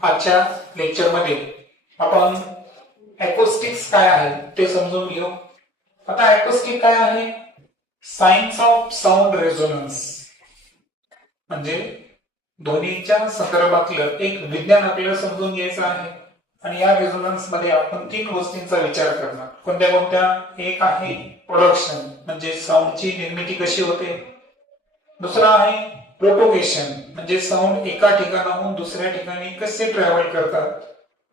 आजच्या लेक्चरमध्ये आपण अकोस्टिक्स काय आहे ते समजून घेऊ. आता अकोस्टिक काय आहे? सायन्स ऑफ साऊंड रेझोनन्स, म्हणजे ध्वनीच्या संदर्भातलं एक विज्ञान आपल्याला समजून घ्यायचं आहे. आणि या रेझोनन्स मध्ये आपण 3 गोष्टींचा विचार करणार. कोणत्या कोणत्या? एक आहे प्रोडक्शन, म्हणजे साऊंडची निर्मिती कशी होते. दुसरा आहे प्रोपोगेशन, म्हणजे साऊंड एका ठिकाणाहून दुसऱ्या ठिकाणी कसे ट्रॅव्हल करतात.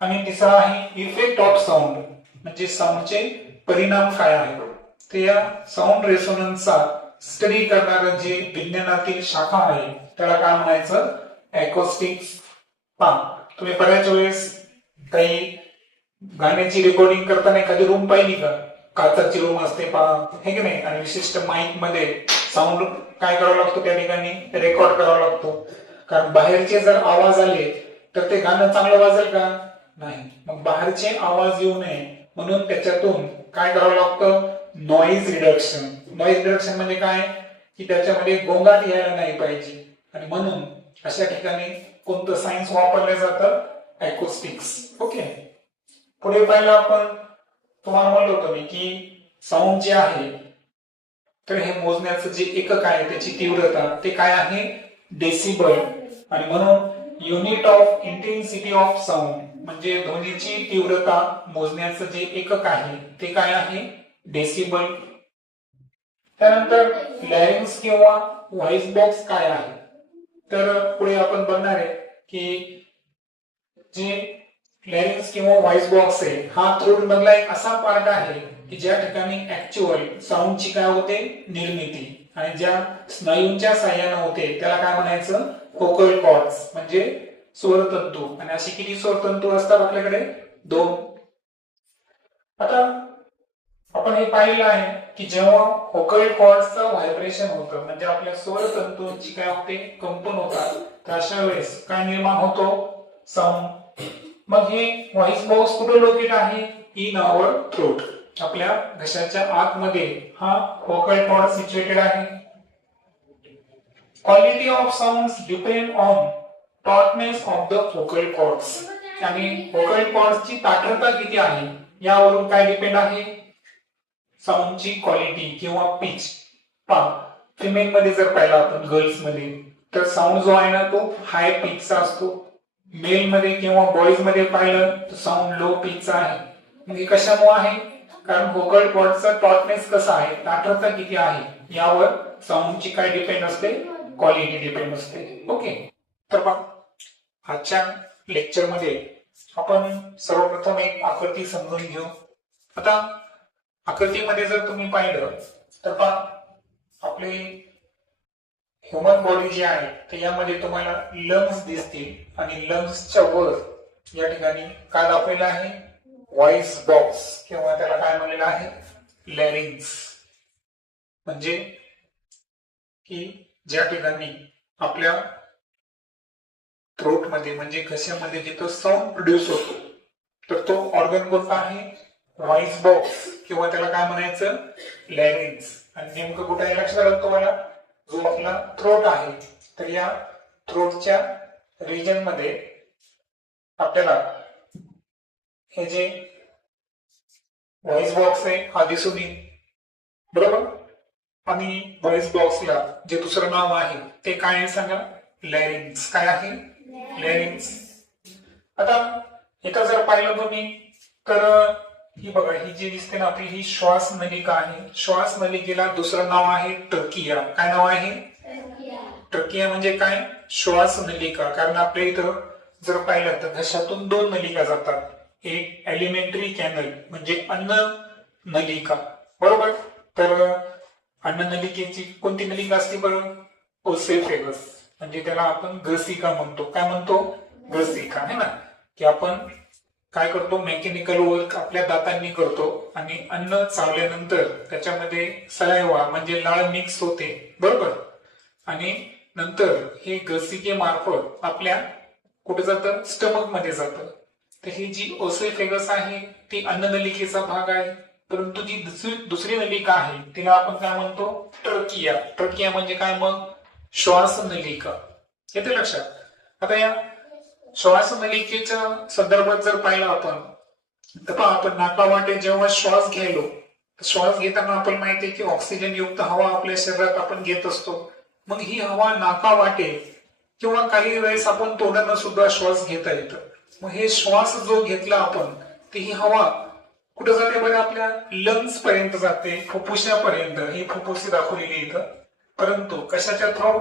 आणि तिसरा आहे इफेक्ट ऑफ साऊंड, म्हणजे साऊंडचे परिणाम काय आहेत. ते या साऊंड रेझोनन्सचा स्टडी करणारं जे विज्ञानातील शाखा आहे त्याला काय म्हणायचं? अकोस्टिक्स. तुम्ही बऱ्याच वेळेस काही गाण्याची रेकॉर्डिंग करताना एखादी रूम पाहिली का? काचाची रूम असते हे की नाही, आणि विशिष्ट माईक मध्ये साऊंड काय करावं लागतो, त्या ठिकाणी रेकॉर्ड करावा लागतो. कारण बाहेरचे जर आवाज आले तर ते गाणं चांगलं वाजेल का? नाही. मग बाहेरचे आवाज येऊ नये म्हणून त्याच्यातून काय करावं लागतं? Noise reduction. नॉइज रिडक्शन म्हणजे काय? की त्याच्यामध्ये गोंगाट यायला नाही पाहिजे, आणि म्हणून अशा ठिकाणी कोणतं सायन्स वापरलं जातं? अकोस्टिक्स. ओके. पुढे पाहिलं आपण, तुम्हाला म्हणलं होतं मी की साऊंड जे आहे तर हे मोजण्याचं जे एकक आहे त्याची तीव्रता ते काय आहे? डेसिबल. आणि म्हणून unit of intensity of sound, म्हणजे ध्वनीची तीव्रता मोजण्याचं जे एकक आहे ते काय आहे? डेसिबल. त्यानंतर लॅरिंग्स किंवा व्हॉइस बॉक्स काय आहे? तर पुढे आपण बघणार आहे की जे लॅरिंग्स किंवा व्हॉइस बॉक्स आहे हा थ्रोट मधला एक असा पार्ट आहे की ज्या ठिकाणी ऍक्च्युअल साऊंडची काय होते? निर्मिती. आणि ज्या स्नायूंच्या साह्याने होते त्याला काय म्हणायचं? व्होकल कॉर्ड्स, म्हणजे स्वरतंतू. आणि अशी किती स्वरतंतू असतात आपल्याकडे? 2. आता आपण हे पाहिलं आहे की जेव्हा व्होकल कॉर्ड्सचं व्हायब्रेशन होतं, म्हणजे आपल्या स्वरतंतूंची काय होते? कंपन होतात, तर अशा वेळेस काय निर्माण होतो? साऊंड. मग हे व्हॉइस बॉक्स कुठे लोकेट आहे? इन आवर थ्रोट, आपल्या घशाच्या आतमध्ये हा व्होकल कॉर्ड सिच्युएटेड आहे. Quality of sounds depend on tautness of the vocal cords. आणि व्होकल कॉर्ड्सची ताठरता किती आहे यावरून काय डिपेंड आहे? साऊंडची क्वालिटी किंवा पिच. फिमेल मध्ये जर पाहिला आपण, गर्ल्स मध्ये, तर साऊंड जो आहे ना तो हाय पिचचा असतो. मेल मध्ये किंवा बॉईज मध्ये पाहिलं तर साऊंड लो पिचचा आहे. मग हे कशामुळे आहे? कारण व्होकल कॉर्डचा टॉटनेस कसा आहे, ताठरता किती आहे यावर साऊंडची काय डिपेंड असते? क्वालिटी डिपेंड असते. ओके. तर मग आजच्या लेक्चर मध्ये आपण सर्वप्रथम एक आकृती समजून घेऊ. आता आकृतीमध्ये जर तुम्ही पाहिलं तर पहा, आपले ह्युमन बॉडी जी आहे तर यामध्ये तुम्हाला लंग्स दिसतील, आणि लंग्सच्या वर या ठिकाणी काय दाखवलेलं आहे? व्हॉइस बॉक्स, किंवा त्याला काय म्हणलेलं आहे? लॅरिंग्स. म्हणजे की ज्या ठिकाणी आपल्या थ्रोट मध्ये, म्हणजे घशामध्ये जिथं साऊंड प्रोड्यूस होतो, तर तो ऑर्गन कोणता आहे? व्हॉइस बॉक्स, किंवा त्याला काय म्हणायचं? लॅरिंग्स. आणि नेमकं कुठे आहे लक्षात आलं तुम्हाला? जो आपला थ्रोट आहे, तर या थ्रोटच्या रिजन मध्ये आपल्याला हे जे व्हॉइस बॉक्स आहे हा दिसून येईल, बरोबर. आणि व्हॉइस बॉक्सला जे दुसरं नाव आहे ते काय आहे सांगा? लॅरिंग्स. काय आहे? लॅरिंग्स. आता इथं जर पाहिलं तुम्ही तर ही बघा, ही जी दिसते ना आपली, ही श्वास नलिका आहे. श्वास नलिकेला दुसरं नाव आहे ट्रकिया. काय नाव आहे? ट्रकिया म्हणजे काय? श्वास नलिका. कारण आपल्या इथं जर पाहिलं तर घशातून 2 नलिका जातात. एक एलिमेंटरी कॅनल, म्हणजे अन्न नलिका, बरोबर. तर अन्न नलिकेची कोणती नलिका असते बरं? ओसेफेगस, म्हणजे त्याला आपण ग्रसिका म्हणतो. काय म्हणतो? ग्रसिका, है ना. की आपण काय करतो? मेकॅनिकल वर्क आपल्या दातांनी करतो, आणि अन्न चावल्यानंतर त्याच्यामध्ये सलायवा म्हणजे लाळ मिक्स होते, बरोबर. आणि नंतर हे ग्रसिकेमार्फत आपल्या कुठे जातं? स्टमक मध्ये जातं. तर ही जी ओसेफेगस आहे ती अन्ननलिकेचा भाग आहे, परंतु जी दुसरी नलिका आहे तिला आपण काय म्हणतो? ट्रकिया. ट्रकिया म्हणजे काय? मग श्वास नलिका. येते लक्षात? आता या श्वासनलिकेच्या संदर्भात जर पाहिलं आपण तर पहा, आपण नाकावाटे जेव्हा श्वास घ्यायलो, श्वास घेताना आपण माहितीये की ऑक्सिजन युक्त हवा आपल्या शरीरात आपण घेत असतो. मग ही हवा नाकावाटे किंवा काही वेळेस आपण तोंडानं सुद्धा श्वास घेता येतं. मग हे श्वास जो घेतला आपण, ती ही हवा कुठे जाते बरं? आपल्या लंग्स पर्यंत जाते, फुफ्फुसापर्यंत. ही फुफ्फुसे दाखवलेली इथं. परंतु कशाच्या थ्रू?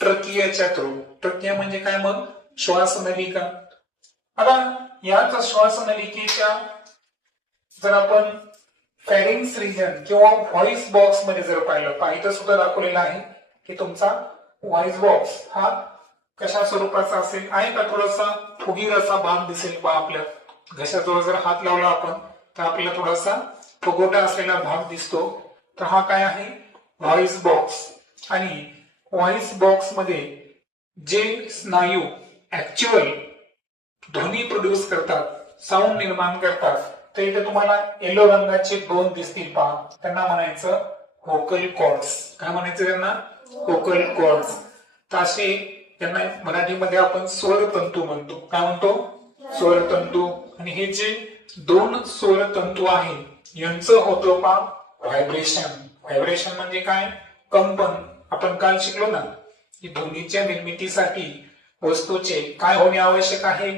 ट्रकियाच्या थ्रू. ट्रकिया म्हणजे काय? मग श्वासनलिका. आता याच श्वासनलिकेच्या जर आपण फॅरिंग्स रिजन किंवा व्हॉइस बॉक्स मध्ये जर पाहिलं, इथं सुद्धा दाखवलेलं आहे की तुमचा व्हॉइस बॉक्स हा कशा स्वरूपाचा असेल. आहे का थोडासा फुगीर असा भाग दिसेल पहा. आपल्या घशाजवळ जर हात लावला आपण तर आपल्याला थोडासा फुगोटा असलेला भाग दिसतो. तर हा काय आहे? Voice box. आणि व्हॉइस बॉक्स मध्ये जे स्नायू ऍक्च्युअल ध्वनी प्रोड्यूस करतात, साऊंड निर्माण करतात, तर इथे तुम्हाला येलो रंगाचे 2 दिसतील पहा. त्यांना म्हणायचं व्होकल कॉर्ड्स. काय म्हणायचं त्यांना? Vocal cords. तर असे त्यांना मराठीमध्ये आपण स्वरतंतू म्हणतो. काय म्हणतो? स्वरतंतू. आणि हे जे 2 स्वरतंतू आहेत यांचं होतं पहा व्हायब्रेशन. व्हायब्रेशन म्हणजे काय? कंपन. आपण काल शिकलो ना की ध्वनीच्या निर्मितीसाठी वस्तूचे काय होणे आवश्यक आहे?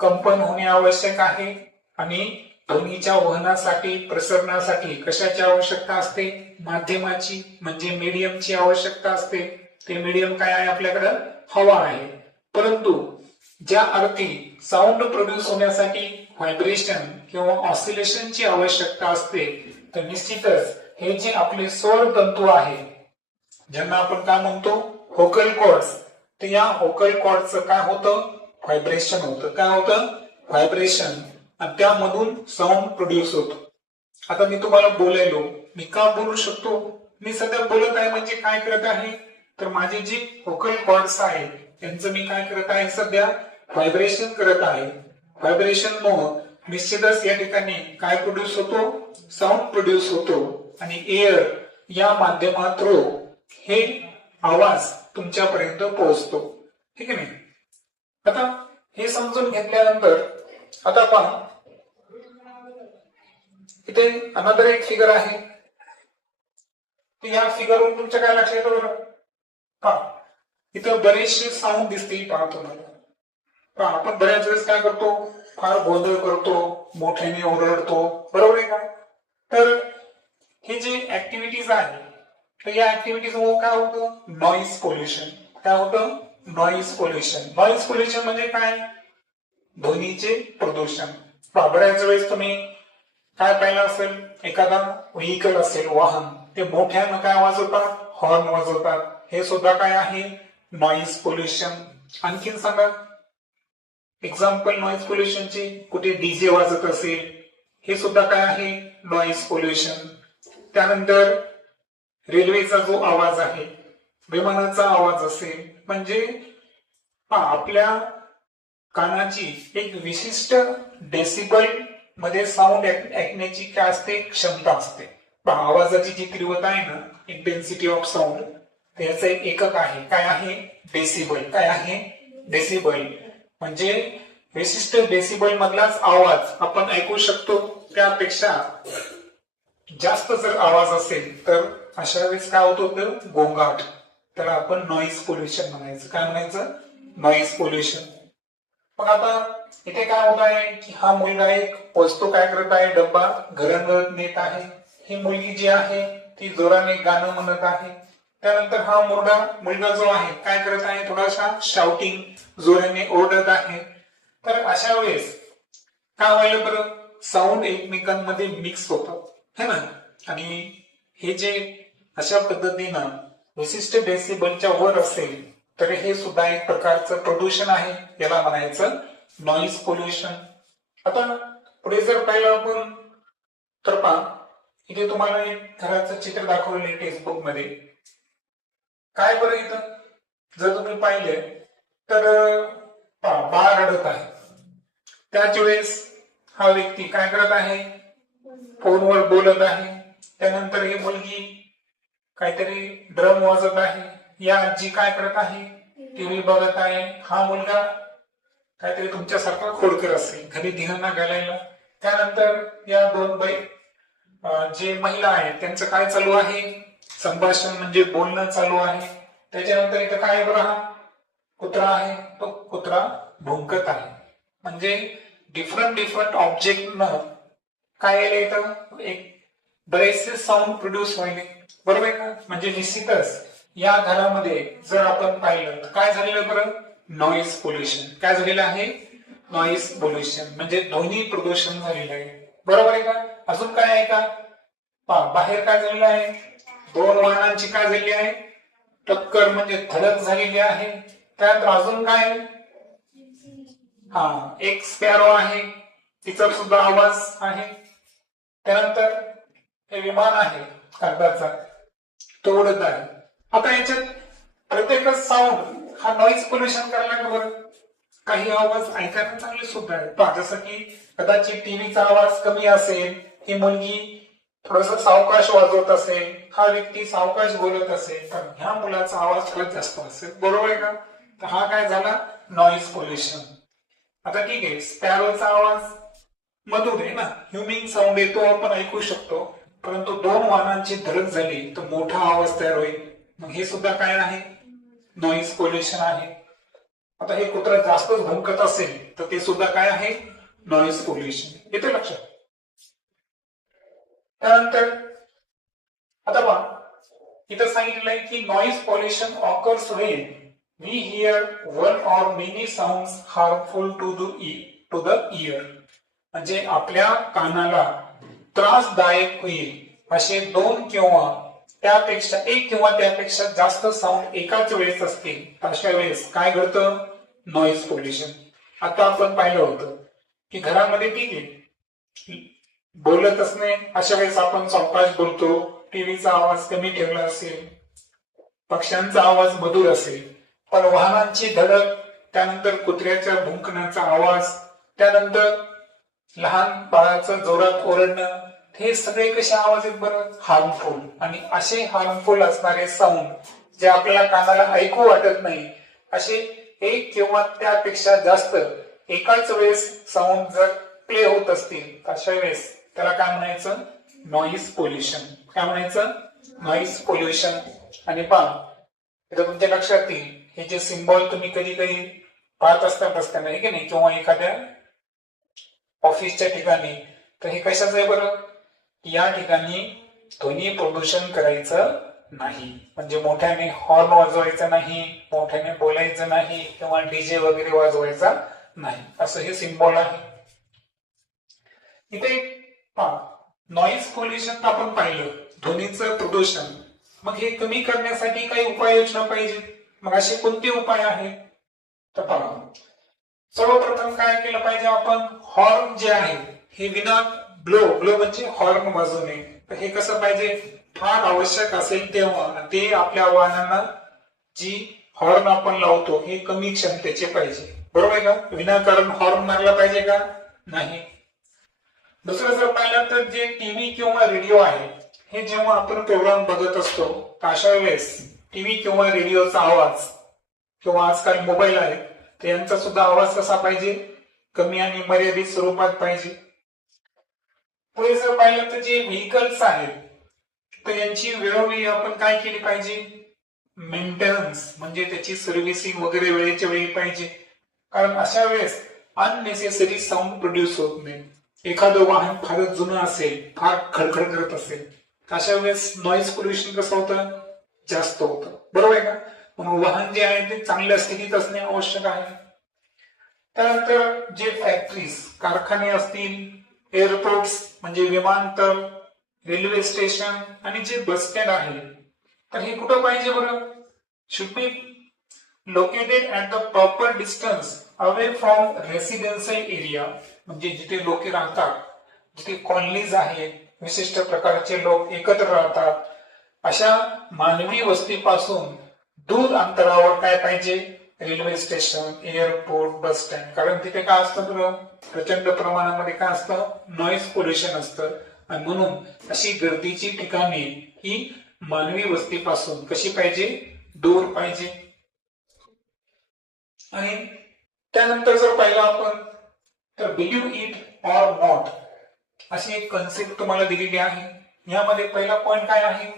कंपन होणे आवश्यक आहे. आणि ध्वनीच्या वहनासाठी, प्रसरणासाठी कशाची आवश्यकता असते? माध्यमाची म्हणजे मीडियमची आवश्यकता असते. ते मीडियम काय आहे? आपल्याकडं हवा आहे. परंतु ज्या अर्थी साऊंड प्रोड्यूस होण्यासाठी व्हायब्रेशन किंवा ऑसिलेशनची आवश्यकता असते, तर निश्चितच हे जे आपले स्वर तंतू आहे ज्यांना आपण काय म्हणतो? Vocal cords. तर या व्होकल कॉर्डचं काय होतं? व्हायब्रेशन होतं. काय होतं? व्हायब्रेशन. आणि त्यामधून साऊंड प्रोड्यूस होतो. आता मी तुम्हाला बोलायलो, मी का बोलू शकतो? मी सध्या बोलत आहे म्हणजे काय करत आहे? तर माझे जे व्होकल कॉर्ड्स आहेत त्यांचं मी काय करत आहे? सध्या व्हायब्रेशन करत आहे. व्हायब्रेशन मुळे निश्चितच या ठिकाणी काय प्रोड्यूस होतो? साऊंड प्रोड्यूस होतो. आणि एअर या माध्यमा थ्रू हे आवाज तुमच्यापर्यंत पोहोचतो. ठीक आहे. आता हे समजून घेतल्यानंतर आता पहा, इथे अनदर एक फिगर आहे. या फिगरवरून तुमच्या काय लक्षात येतं बरं? पहा, इथं बरेचसे साऊंड दिसतील पहा तुम्हाला. पहा, आपण बऱ्याच वेळेस काय करतो? फार गोंधळ करतो, मोठ्याने ओरडतो, बरोबर आहे का? तर हे जे ऍक्टिव्हिटीज आहे, तर या ऍक्टिव्हिटीज मुळे काय होतं? Noise pollution. काय होतं? Noise pollution. नॉइज पोल्युशन म्हणजे काय? ध्वनीचे प्रदूषण. बऱ्याच वेळेस तुम्ही काय पाहिलं असेल? एखादा व्हेकल असेल, वाहन, ते मोठ्यानं काय वाजवतात? हॉर्न वाजवतात. हे सुद्धा काय आहे? Noise pollution. आणखीन सांगा एक्झाम्पल नॉइज पोल्युशनची. कुठे डीजे वाजत असेल, हे सुद्धा काय आहे? Noise pollution. त्यानंतर रेल्वेचा जो आवाज आहे, विमानाचा आवाज असेल, म्हणजे आपल्या कानाची एक विशिष्ट डेसिबल मध्ये साऊंड ऐकण्याची काय असते? क्षमता असते. आवाजाची जी तीव्रता आहे ना, इंटेन्सिटी ऑफ साऊंड, त्याचं एक एकक आहे. काय आहे? डेसिबल. काय आहे? डेसिबल. म्हणजे विशिष्ट डेसिबल मधलाच आवाज आपण ऐकू शकतो. त्यापेक्षा जास्त जर आवाज असेल तर अशा वेळेस काय होतं? तर गोंगाट. त्याला आपण नॉइज पोल्युशन म्हणायचं. काय म्हणायचं? Noise pollution. पण आता इथे काय होत आहे की हा मुलगा एक वस्तू काय करत आहे? डब्बा घरंगळत नेत आहे. ही मुलगी जी आहे ती जोराने गाणं म्हणत आहे. त्यानंतर हा मुलगा जो आहे काय करत आहे? थोडासा शाउटिंग, जोराने ओरडत आहे. तर अशा वेळेस काय व्हायला बरं? साऊंड एकमेकांमध्ये मिक्स होतात, है ना. आणि हे जे अशा पद्धतीनं विशिष्ट डेसिबलच्या वर असेल तर हे सुद्धा एक प्रकारचं प्रदूषण आहे. याला म्हणायचं नॉइज पोल्युशन. आता पुढे जर पाहिलं आपण तर पहा, इथे तुम्हाला एक घराचं चित्र दाखवलेलं टेक्स्टबुक मध्ये. काय बरं इथं जर तुम्ही पाहिले तर बाळ रडत आहे. त्याच वेळेस हा व्यक्ती काय करत आहे? फोनवर बोलत आहे. त्यानंतर ही मुलगी काहीतरी ड्रम वाजत आहे. या आजी काय करत आहे? टीव्ही बघत आहे. हा मुलगा काहीतरी तुमच्यासारखा खोडकर असेल घरी धिंगाणा घालायला. त्यानंतर या दोन जे महिला आहेत त्यांचं काय चालू आहे, संभाषण म्हणजे बोलणं चालू आहे. त्याच्यानंतर इथं काय बघा, कुत्रा आहे, तो कुत्रा भुंकत आहे. म्हणजे डिफरंट ऑब्जेक्ट न काय आले इथं एक बरेचसे साऊंड प्रोड्यूस व्हायले, बरोबर आहे का. म्हणजे निश्चितच या घरामध्ये जर आपण पाहिलं तर काय झालेलं बरं, नॉइज पोल्युशन. काय झालेलं आहे, नॉइज पोल्युशन म्हणजे ध्वनी प्रदूषण झालेलं आहे, बरोबर आहे का. अजून काय आहे का, बाहेर काय झालेलं आहे, दोन वाहनांची काय झालेली आहे, टक्कर म्हणजे धडक झालेली आहे. त्यात अजून काय, एक स्पॅरो आहे, तिचा सुद्धा आवाज आहे. त्यानंतर हे विमान आहे कागदाचा, तो उडत आहे. आता याच्यात प्रत्येकच साऊंड हा नॉइज पोल्युशन करायला का बरं. काही आवाज ऐकायला चांगले सुद्धा आहेत, जसं की कदाचित टीव्हीचा आवाज कमी असेल, ही मुलगी थोडस सावकाश वाजवत असेल, हा व्यक्ती सावकाश बोलत असेल, तर ह्या मुलाचा आवाज थोडा जास्त असेल, बरोबर आहे का. तर हा काय झाला, नॉइज पोल्युशन. आता ठीक आहे, स्पॅरोचा आवाज मधुर आहे ना, ह्युमिंग साऊंड येतो, आपण ऐकू शकतो. परंतु दोन वाहनांची धडक झाली तर मोठा आवाज तयार होईल, मग हे सुद्धा काय आहे, नॉइज पोल्युशन आहे. आता हे कुत्रा जास्तच भुंकत असेल तर ते सुद्धा काय आहे, नॉइज पोल्युशन. येते लक्षात. त्यानंतर आता पहा, इथं सांगितलंय की noise pollution occurs when we hear one or many sounds harmful to the ear. म्हणजे आपल्या कानाला त्रासदायक होईल असे दोन किंवा त्यापेक्षा एक किंवा त्यापेक्षा जास्त साऊंड एकाच वेळेस असतील, अशा वेळेस काय घडतं, नॉइज पोल्युशन. आता आपण पाहिलं होतं की घरामध्ये ठीक आहे बोलतच नाही, अशा वेळेस आपण सावकाश बोलतो, टीव्हीचा आवाज कमी ठेवला असेल, पक्ष्यांचा आवाज मधुर असेल, पण वाहनांची धडक, त्यानंतर कुत्र्याच्या भुंकण्याचा आवाज, त्यानंतर लहान बाळाचं जोरात ओरडणं, हे सगळे कसे आवाज आहेत बरं, हार्मफुल. आणि असे हार्मफुल असणारे साऊंड जे आपल्याला कानाला ऐकू वाटत नाही, असे एक किंवा त्यापेक्षा जास्त एकाच वेळेस साऊंड जर प्ले होत असतील, अशा वेळेस त्याला काय म्हणायचं, नॉइज पोल्युशन. काय म्हणायचं, नॉइज पोल्युशन. आणि पहा इथं तुमच्या लक्षात येईल, हे जे सिम्बॉल तुम्ही कधी कधी पाहत असताना आहे की नाही, किंवा एखाद्या ऑफिसच्या ठिकाणी, तर हे कशाचं आहे बरं, या ठिकाणी ध्वनी प्रदूषण करायचं नाही. म्हणजे मोठ्याने हॉर्न वाजवायचा नाही, मोठ्याने बोलायचं नाही, किंवा डीजे वगैरे वाजवायचा नाही, असं हे सिम्बॉल आहे. इथे नॉइज पोल्युशन आपण पाहिलं, ध्वनीचं प्रदूषण. मग हे कमी करण्यासाठी काही उपाययोजना पाहिजे. मग असे कोणते उपाय आहेत, तर पहा, सर्वप्रथम काय केलं पाहिजे आपण, हॉर्न जे आहे हे विना ब्लो म्हणजे हॉर्न वाजवणे. तर हे कसं पाहिजे, फार आवश्यक असेल तेव्हा ते आपल्या वाहनांना जी हॉर्न आपण लावतो हे कमी क्षमतेचे पाहिजे, बरोबर आहे का. विनाकारण हॉर्न मारला पाहिजे का, नाही. दुसरं जर पाहिलं तर जे टीव्ही किंवा रेडिओ आहे, हे जेव्हा आपण प्रोग्राम बघत असतो, अशा वेळेस टीव्ही किंवा रेडिओचा आवाज, किंवा आजकाल मोबाईल आहे, तर यांचा सुद्धा आवाज कसा पाहिजे, कमी आणि मर्यादित स्वरूपात पाहिजे. पुढे जर पाहिलं तर जे व्हेकल्स आहेत, तर यांची वेळोवेळी आपण काय केली पाहिजे, मेंटेनन्स म्हणजे त्याची सर्व्हिसिंग वगैरे वेळेच्या वेळी पाहिजे. कारण अशा वेळेस अननेसेसरी साऊंड प्रोड्यूस होत नाही. एखादं वाहन फारच जुनं असेल, फार खडखड करत असेल, अशा वेळेस नॉइज पोल्युशन कसं होतं, जास्त होतं, बरोबर आहे का. म्हणून वाहन जे आहे ते चांगल्या स्थितीत असणे आवश्यक आहे. त्यानंतर जे फॅक्टरीज, कारखाने असतील, एअरपोर्ट्स म्हणजे विमानतळ, रेल्वे स्टेशन आणि जे बस स्टँड आहे, तर हे कुठं पाहिजे बरं, should be located at the proper distance away from residential area. म्हणजे जिथे लोक राहतात, जिथे कॉलनीज आहेत, विशिष्ट प्रकारचे लोक एकत्र राहतात, अशा मानवी वस्तीपासून दूर अंतरावर काय पाहिजे, railway station, airport, bus stand. कारण तिथे काय असतं, प्रचंड प्रमाणामध्ये काय असतं, नॉइज पोल्युशन असतं. आणि म्हणून अशी गर्दीची ठिकाणे ही मानवी वस्तीपासून कशी पाहिजे, दूर पाहिजे. आणि त्यानंतर जर पाहिलं आपण तर बिलीव्ह इट ऑर नॉट अशी एक कन्सेप्ट तुम्हाला दिलेली आहे. यामध्ये पहिला पॉइंट काय आहे,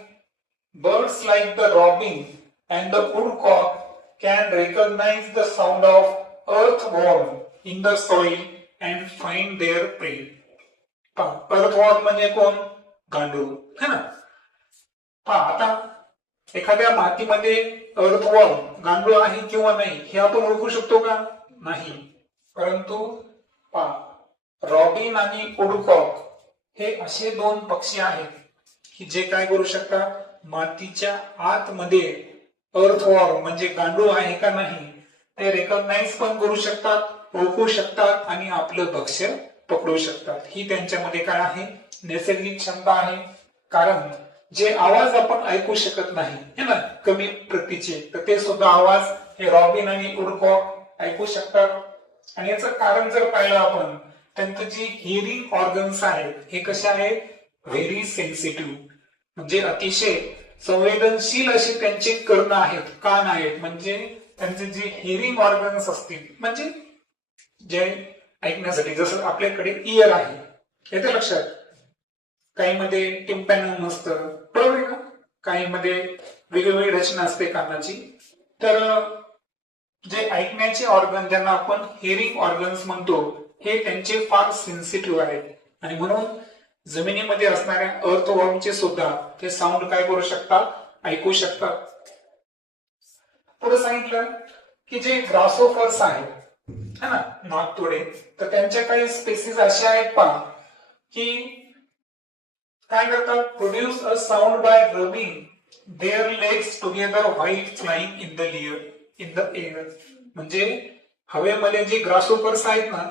birds like the robin and the Woodcock can recognise the sound of earthworm in the soil and find their प्रे. अर्थवॉर्म म्हणजे कोण, गांडूळ है ना. आता एखाद्या मातीमध्ये अर्थवॉर्म गांडूळ आहे किंवा नाही हे आपण ओळखू शकतो का, नाही. परंतु रॉबिन आणि वुडकॉक हे असे दोन पक्षी आहेत की जे काय करू शकतात, मातीच्या आतमध्ये अर्थवॉर्म म्हणजे गांडूळ आहे का नाही ते रेकॉग्नाइज पण करू शकतात, ओळखू शकतात आणि आपलं भक्ष्य पकडू शकतात. ही त्यांच्यामध्ये काय आहे, नैसर्गिक क्षमता आहे. कारण जे आवाज आपण ऐकू शकत नाही है ना, कमी प्रतीचे, तर ते सुद्धा आवाज हे रॉबिन आणि वुडकॉक ऐकू शकतात. आणि याचं कारण जर पाहिलं आपण, त्यांचं जे हिअरिंग ऑर्गन्स आहेत हे कसे आहेत, व्हेरी सेन्सिटिव्ह, म्हणजे अतिशय संवेदनशील असे त्यांचे कर्ण आहेत, कान आहेत. म्हणजे त्यांचे जे हिअरिंग ऑर्गन्स असतील म्हणजे जे ऐकण्यासाठी, जसं आपल्याकडे इयर आहे, येते लक्षात, काहीमध्ये टिम्पॅनम असतं, बरोबर का, काहीमध्ये वेगवेगळी रचना असते कानाची. तर जे ऐकण्याचे ऑर्गन ज्यांना आपण हिअरिंग ऑर्गन्स म्हणतो हे त्यांचे फार सेन्सिटिव्ह आहेत. आणि म्हणून जमिनीमध्ये असणाऱ्या अर्थवॉर्मचे सुद्धा ते साऊंड काय करू शकतात, ऐकू शकतात. पुढे सांगितलं की जे ग्रासोफर्स आहेत है ना, नागतोडे, तर त्यांच्या काही स्पेसिस अशा आहेत पहा की काय करतात, produce a sound by rubbing their legs together while flying in the air. म्हणजे हवेमध्ये जे ग्रासोफर्स आहेत ना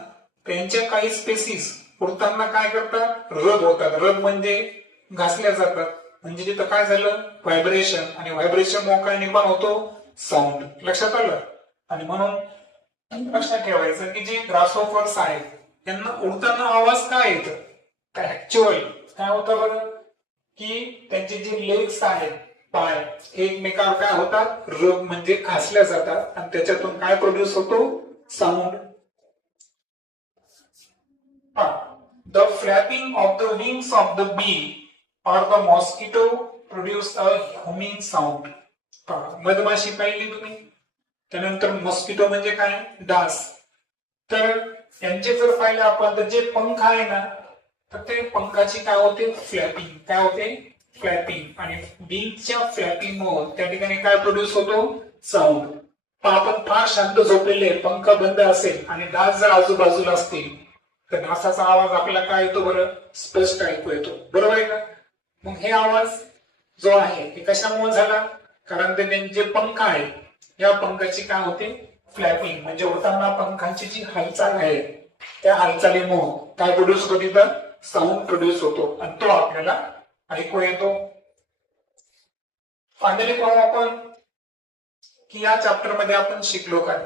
त्यांच्या काही स्पेसिस उडताना काय करतात, रब होतात. रब म्हणजे घासल्या जातात. म्हणजे तिथं काय झालं, व्हायब्रेशन, आणि व्हायब्रेशन काय निर्माण होतो, साऊंड. लक्षात आलं. आणि म्हणून लक्षात ठेवायचं की जे ग्रासोफर्स आहेत त्यांना उडताना आवाज काय येतं, काय ऍक्च्युअल काय होतं बरं, की त्यांचे जे लेग्स आहेत, पाय, हे एकमेकांवर काय होतात, रब म्हणजे घासल्या जातात आणि त्याच्यातून काय प्रोड्यूस होतो, sound. The flapping of the wings of the bee or the mosquito produce a humming sound. मधमाशी पाहिली तुम्ही, त्यानंतर मॉस्किटो म्हणजे काय, डास. तर यांचे जर पाहिले आपण तर जे पंख आहे ना तर ते पंखाची काय होते, फ्लॅपिंग, काय होते, फ्लॅपिंग. आणि बीच्या फ्लॅपिंग मुळे त्या ठिकाणी काय प्रोड्यूस होतो, साऊंड. आपण फार शांत झोपलेले, पंख बंद असेल आणि डास जर आजूबाजूला असतील तर डासाचा आवाज आपल्याला काय येतो बरं, स्पष्ट ऐकू येतो, बरोबर आहे का. मग हे आवाज जो आहे हे कशामुळे झाला, कारण ते जे पंख आहेत या पंखाची काय होते, फ्लॅपिंग, म्हणजे उडताना पंखांची जी हालचाल आहे त्या हालचालीमुळे काय प्रोड्यूस होतो, तिथं साऊंड प्रोड्यूस होतो आणि तो आपल्याला ऐकू येतो. फायनली पाहू आपण की या चॅप्टर मध्ये आपण शिकलो काय.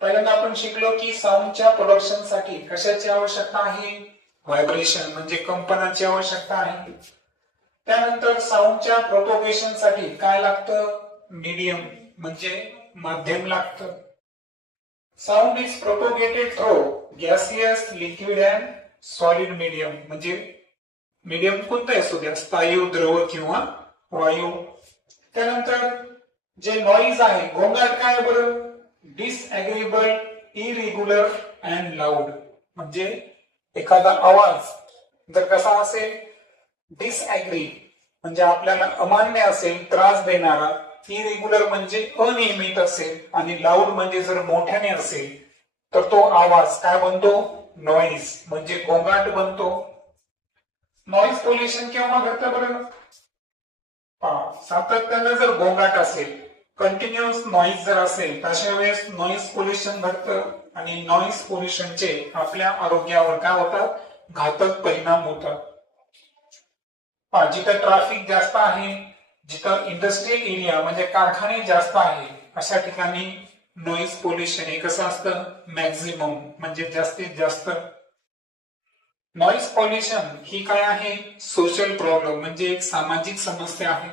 पहिल्यांदा आपण शिकलो की साऊंडच्या प्रोडक्शन साठी कशाची आवश्यकता आहे, व्हायब्रेशन म्हणजे कंपनाची आवश्यकता आहे. त्यानंतर साऊंडच्या प्रोपोगेशन साठी काय लागतं, मीडियम म्हणजे माध्यम लागतं. Sound is propagated through gaseous, liquid and solid medium, म्हणजे मीडियम कोणता असू द्या, स्थायू, द्रव किंवा वायू. त्यानंतर जे नॉइज आहे, गोंगाट काय बरं, डिसएग्रीएबल, इरेग्युलर अँड लाऊड. म्हणजे एखादा आवाज जर कसा असेल, डिसएग्री म्हणजे आपल्याला अमान्य असेल, त्रास देणारा, इरेग्युलर म्हणजे अनियमित असेल, आणि लाऊड म्हणजे जर मोठ्याने असेल तर तो आवाज काय बनतो, नॉइज म्हणजे गोंगाट बनतो. नॉइज पोल्युशन केव्हा घडतं बरं, सातत्याने जर गोंगाट असेल, कंटिन्युअस नॉइज जर असेल, अशा वेळेस नॉइज पोल्युशन घडतं. आणि नॉइज पोल्युशनचे आपल्या आरोग्यावर काय होतात, घातक परिणाम होतात. जिथं ट्रॅफिक जास्त आहे, जिथं इंडस्ट्रियल एरिया म्हणजे कारखाने जास्त आहे, अशा ठिकाणी नॉइज पोल्युशन हे कसं असतं, मॅक्झिमम म्हणजे जास्तीत जास्त. नॉइज पोल्युशन ही काय आहे, सोशल प्रॉब्लेम म्हणजे एक सामाजिक समस्या आहे.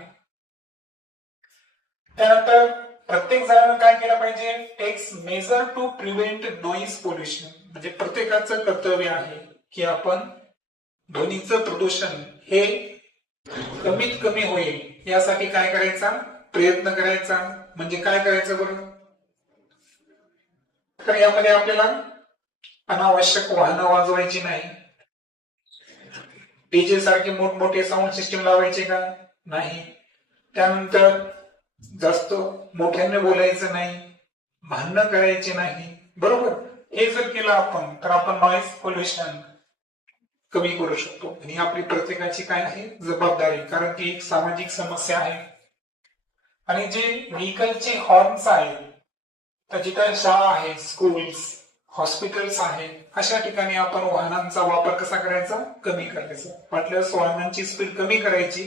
त्यानंतर प्रत्येक जणांना काय केलं पाहिजे, takes measure to prevent noise pollution. म्हणजे प्रत्येकाचं कर्तव्य आहे की आपण ध्वनीचं प्रदूषण हे कमीत कमी होईल यासाठी काय करायचा, प्रयत्न करायचा. म्हणजे काय करायचं बरं, तर यामध्ये आपल्याला अनावश्यक वाहनं वाजवायची नाही, डीजे सारखे मोठमोठे साऊंड सिस्टीम लावायचे का नाही, त्यानंतर जास्त मोठ्याने बोलायचं नाही, भांडणं करायचे नाही. बरोबर, हे जर केलं आपण तर आपण नॉईज पोल्युशन कमी करू शकतो. आणि आपली प्रत्येकाची काय आहे जबाबदारी, कारण ती एक सामाजिक समस्या आहे. आणि जे व्हेकलचे हॉर्न्स आहेत, तर जिथे शाळा आहे, स्कूल्स, हॉस्पिटल्स आहेत, अशा ठिकाणी आपण वाहनांचा वापर कसा करायचा, कमी करायचा. वाटल्यास वाहनांची स्पीड कमी करायची,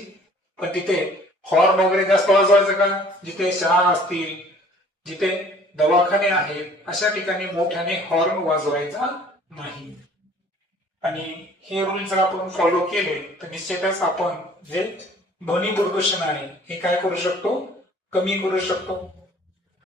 पण तिथे हॉर्न वगैरे जास्त वाजवायचं का, जिथे शाळा असतील, जिथे दवाखाने आहेत, अशा ठिकाणी मोठ्याने हॉर्न वाजवायचा नाही. आणि हे रूल जर आपण फॉलो केले तर निश्चितच आपण जे ध्वनी प्रदूषण आहे हे काय करू शकतो, कमी करू शकतो.